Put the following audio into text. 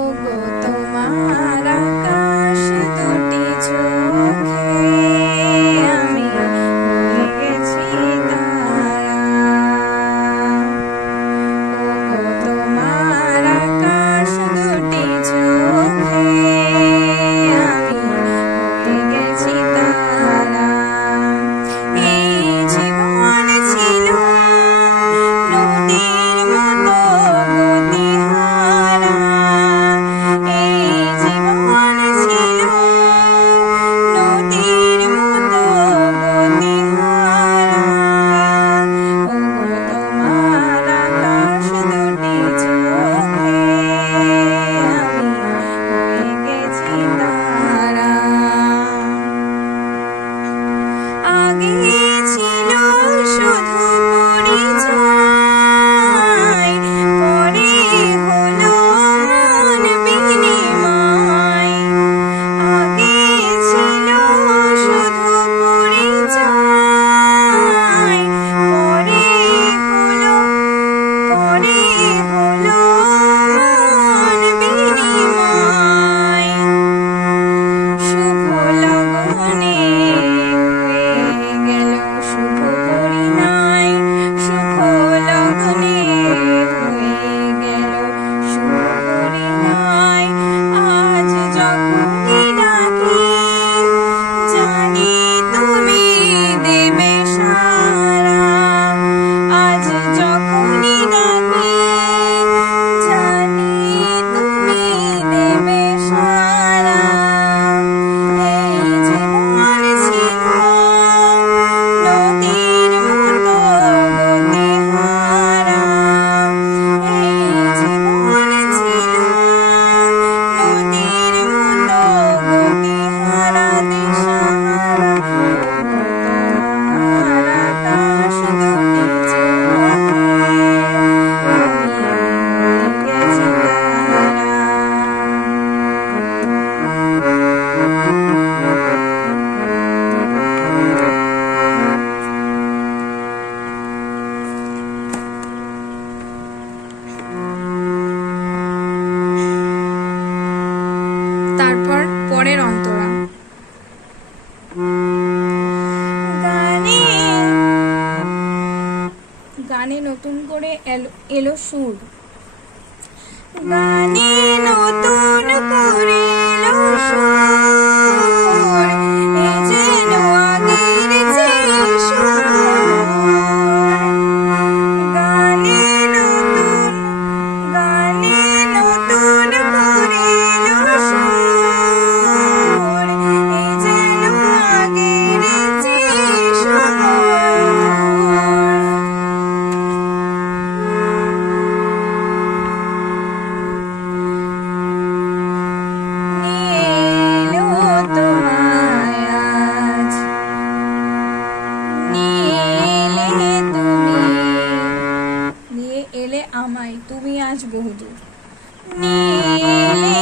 ওগো তোমার আকাশ দুটি চোখে আমি হয়ে গেছি তারা। ওগো তোমার আকাশ দুটি চোখে আমি হয়ে গেছি তারা। এই জীবন ছিল নদীর মতো গতিহারা। এই জীবন ছিল নদীর মতো গতিহারা। ওগো তোমার আকাশ দুটি চোখে আমি হয়ে গেছি তারা। আগে ছিল শুধু পরিচয়, পরে হলো মন বিনিময়। আগে ছিল শুধু পরিচয়, পরে হলো মন বিনিময়। শুভ লগনে হয়ে গেল শুভ পরিণয়। শুভ লগনে হয়ে গেল শুভ পরিণয়। আজ যখনই ডাকি জানি তুমি দেবে সাড়া। আজ যখনই ডাকি জানি তুমি দেবে সাড়া। এই জীবন ছিল নদীর মতো গতিহারা। এই জীবন ছিল নদীর মতো গতিহারা দিশাহারা। ওগো তোমার আকাশ দুটি চোখে আমি হয়ে গেছি তারা। তারপর পরের অন্তরা। গানে গানে নতুন করে এলো সুর। গানে নতুন করে এলো সুর। এ যেন আগের চেয়ে সুর। গানে নতুন করে এলো সুর। এ যেন আগের চেয়ে সুর। নিয়ে এলো তোমায় আজ, নিয়ে এলে আমায় তুমি আজ বহুদূর। নিয়ে এলে